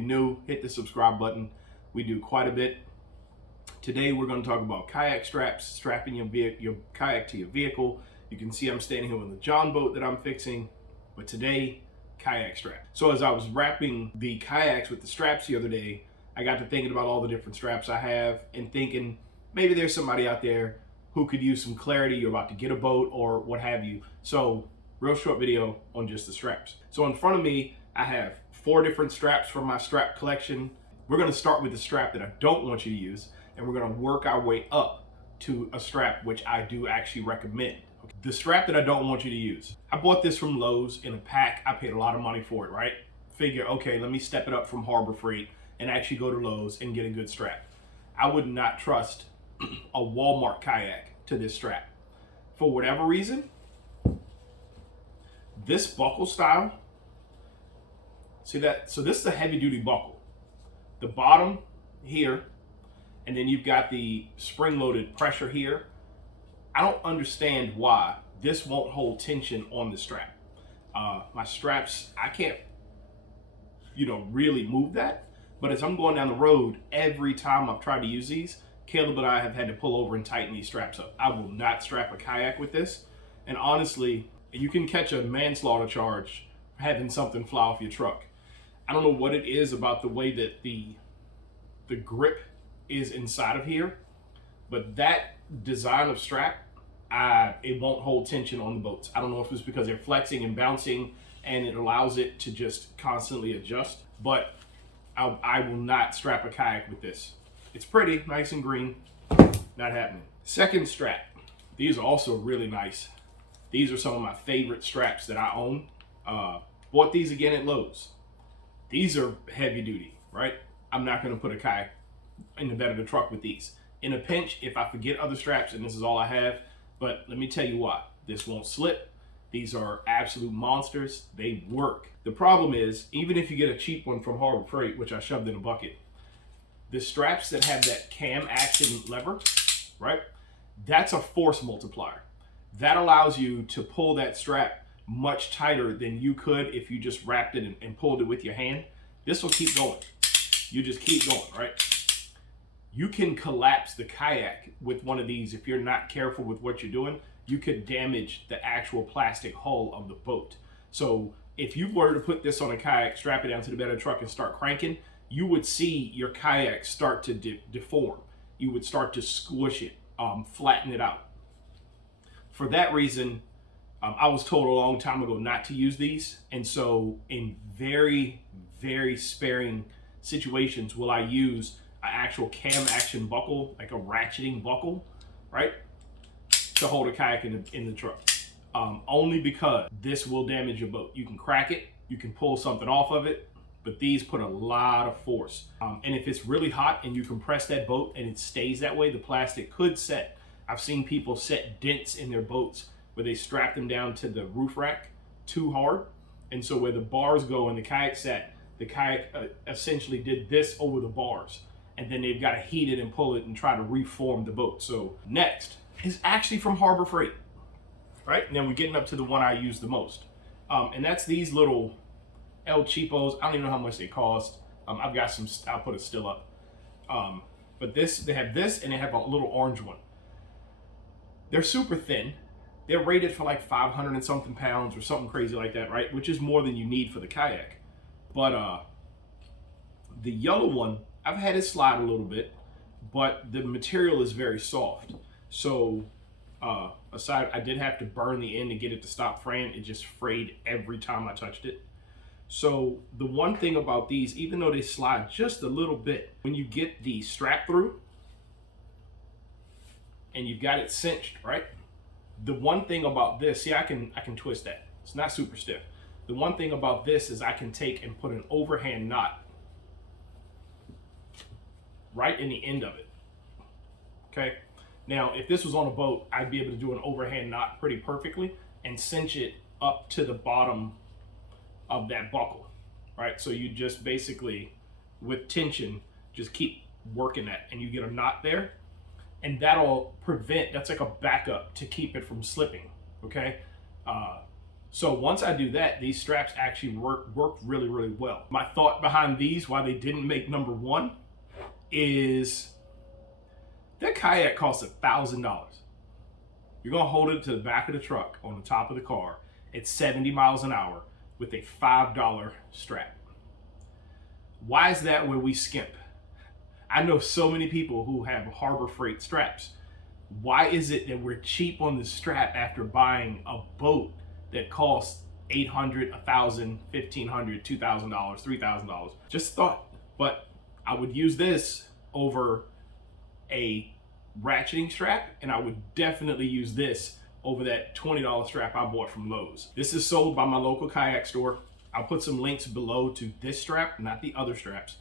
you're new, hit the subscribe button. We do quite a bit. Today we're going to talk about kayak straps, strapping your kayak to your vehicle. You can see I'm standing here with a John boat that I'm fixing, but today, kayak strap. So as I was wrapping the kayaks with the straps the other day, I got to thinking about all the different straps I have and thinking maybe there's somebody out there who could use some clarity. You're about to get a boat or what have you. So real short video on just the straps. So in front of me, I have 4 different straps from my strap collection. We're going to start with the strap that I don't want you to use, and we're going to work our way up to a strap which I do actually recommend. Okay. The strap that I don't want you to use. I bought this from Lowe's in a pack. I paid a lot of money for it, right? Figure, okay, let me step it up from Harbor Freight and actually go to Lowe's and get a good strap. I would not trust a Walmart kayak to this strap. For whatever reason, this buckle style, see that? So this is a heavy duty buckle. The bottom here, and then you've got the spring-loaded pressure here. I don't understand why this won't hold tension on the strap. My straps, I can't, really move that. But as I'm going down the road, every time I've tried to use these, Caleb and I have had to pull over and tighten these straps up. I will not strap a kayak with this. And honestly, you can catch a manslaughter charge for having something fly off your truck. I don't know what it is about the way that the grip is inside of here, but that design of strap, it won't hold tension on the boats. I don't know if it's because they're flexing and bouncing and it allows it to just constantly adjust, but I will not strap a kayak with this. It's pretty, nice and green, not happening. Second strap, these are also really nice. These are some of my favorite straps that I own. Bought these again at Lowe's. These are heavy duty, right? I'm not gonna put a kayak in the bed of the truck with these. In a pinch, if I forget other straps, and this is all I have, but let me tell you why. This won't slip. These are absolute monsters. They work. The problem is, even if you get a cheap one from Harbor Freight, which I shoved in a bucket, the straps that have that cam action lever, right? That's a force multiplier. That allows you to pull that strap much tighter than you could if you just wrapped it and pulled it with your hand. This will keep going. You just keep going, right? You can collapse the kayak with one of these if you're not careful with what you're doing. You could damage the actual plastic hull of the boat. So if you were to put this on a kayak, strap it down to the bed of the truck and start cranking, you would see your kayak start to deform. You would start to squish it, flatten it out. For that reason, I was told a long time ago not to use these. And so in very, very sparing situations will I use an actual cam action buckle, like a ratcheting buckle, right? To hold a kayak in the truck. Only because this will damage your boat. You can crack it, you can pull something off of it, but these put a lot of force. And if it's really hot and you compress that boat and it stays that way, the plastic could set. I've seen people set dents in their boats where they strap them down to the roof rack too hard. And so where the bars go and the kayak sat, the kayak essentially did this over the bars. And then they've got to heat it and pull it and try to reform the boat. So next is actually from Harbor Freight, right? And then we're getting up to the one I use the most. And that's these little El Cheapos. I don't even know how much they cost. I've got some, I'll put it still up. But they have this and they have a little orange one. They're super thin. They're rated for like 500 and something pounds or something crazy like that, right? Which is more than you need for the kayak. But the yellow one, I've had it slide a little bit, but the material is very soft. So aside, I did have to burn the end to get it to stop fraying. It just frayed every time I touched it. So the one thing about these, even though they slide just a little bit, when you get the strap through and you've got it cinched, right? The one thing about this, see, I can twist that. It's not super stiff. The one thing about this is I can take and put an overhand knot right in the end of it. Okay. Now, if this was on a boat, I'd be able to do an overhand knot pretty perfectly and cinch it up to the bottom of that buckle, right? So you just basically, with tension, just keep working that and you get a knot there, and that'll prevent, that's like a backup to keep it from slipping, okay? So once I do that, these straps actually work really, really well. My thought behind these, why they didn't make number one, is that kayak costs $1,000. You're gonna hold it to the back of the truck on the top of the car at 70 miles an hour with a $5 strap. Why is that where we skimp? I know so many people who have Harbor Freight straps. Why is it that we're cheap on the strap after buying a boat that costs $800, $1,000, $1,500, $2,000, $3,000? Just thought. But I would use this over a ratcheting strap, and I would definitely use this over that $20 strap I bought from Lowe's. This is sold by my local kayak store. I'll put some links below to this strap, not the other straps.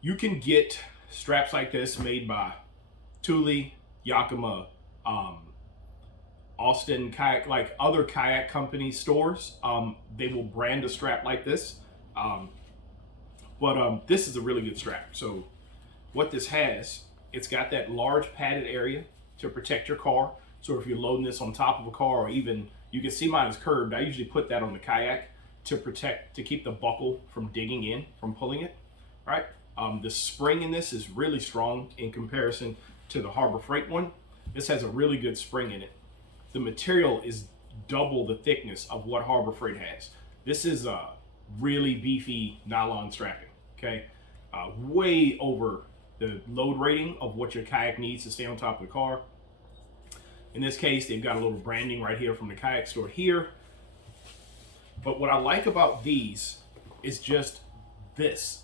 You can get straps like this made by Thule, Yakima, Austin Kayak, like other kayak company stores. They will brand a strap like this. But this is a really good strap. So what this has, it's got that large padded area to protect your car. So if you're loading this on top of a car, or even, you can see mine is curved. I usually put that on the kayak to keep the buckle from digging in, from pulling it, right? The spring in this is really strong in comparison to the Harbor Freight one. This has a really good spring in it. The material is double the thickness of what Harbor Freight has. This is a really beefy nylon strapping, okay? Way over the load rating of what your kayak needs to stay on top of the car. In this case, they've got a little branding right here from the kayak store here. But what I like about these is just this.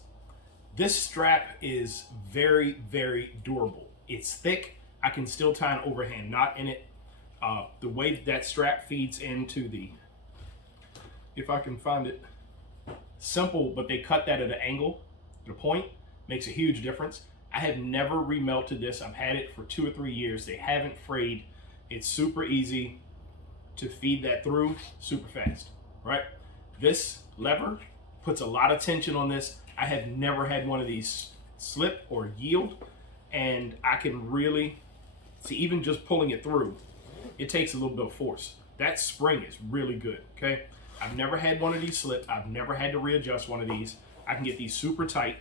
This strap is very, very durable. It's thick. I can still tie an overhand knot in it. The way that strap feeds into the, if I can find it, simple, but they cut that at an angle, the point, makes a huge difference. I have never remelted this. I've had it for 2 or 3 years. They haven't frayed. It's super easy to feed that through, super fast, right? This lever puts a lot of tension on this. I have never had one of these slip or yield, and I can really see, even just pulling it through, it takes a little bit of force. That spring is really good, okay? I've never had one of these slip. I've never had to readjust one of these. I can get these super tight.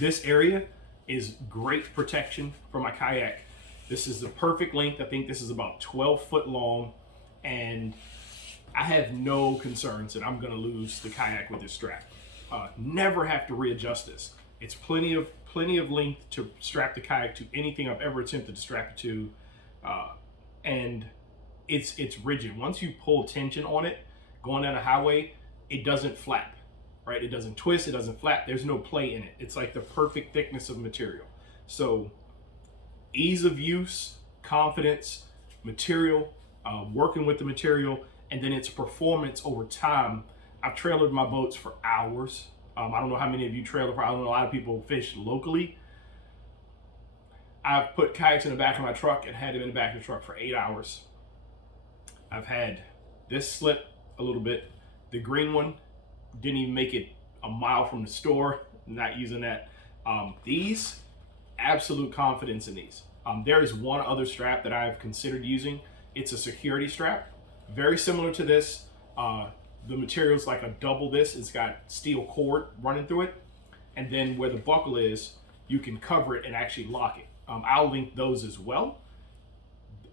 This area is great protection for my kayak. This is the perfect length. I think this is about 12 foot long, and I have no concerns that I'm gonna lose the kayak with this strap. Never have to readjust this. It's plenty of length to strap the kayak to anything I've ever attempted to strap it to, and it's rigid. Once you pull tension on it, going down a highway, it doesn't flap, right? It doesn't twist, it doesn't flap. There's no play in it. It's like the perfect thickness of material. So ease of use, confidence, material, working with the material, and then its performance over time. I've trailered my boats for hours. I don't know how many of you trailer for, I don't know, a lot of people fish locally. I've put kayaks in the back of my truck and had them in the back of the truck for 8 hours. I've had this slip a little bit. The green one didn't even make it a mile from the store, not using that. These, absolute confidence in these. There is one other strap that I've considered using. It's a security strap, very similar to this. The material's like a double this. It's got steel cord running through it. And then where the buckle is, you can cover it and actually lock it. I'll link those as well.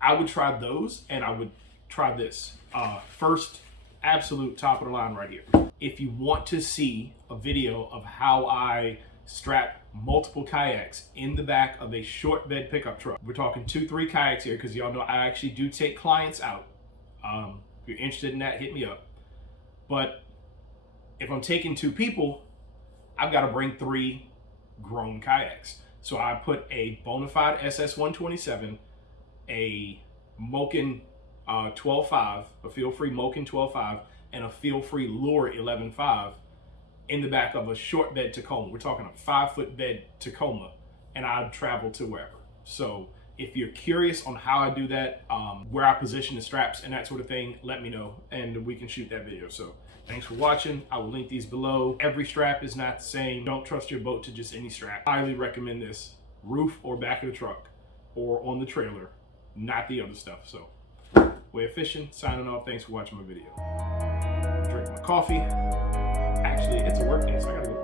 I would try those, and I would try this. First, absolute top of the line right here. If you want to see a video of how I strap multiple kayaks in the back of a short bed pickup truck, we're talking 2-3 kayaks here, because y'all know I actually do take clients out. If you're interested in that, hit me up. But if I'm taking 2 people, I've got to bring 3 grown kayaks. So I put a Bonafide SS127, a Moken 12.5, a feel-free Moken 12.5, and a feel-free Lure 11.5 in the back of a short bed Tacoma. We're talking a 5-foot bed Tacoma, and I'd travel to wherever. So if you're curious on how I do that, where I position the straps and that sort of thing, let me know, and we can shoot that video. So thanks for watching. I will link these below. Every strap is not the same. Don't trust your boat to just any strap. I highly recommend this. Roof or back of the truck or on the trailer, not the other stuff. So WAE of Fishing, signing off. Thanks for watching my video. Drink my coffee. Actually, it's a work day, so I gotta go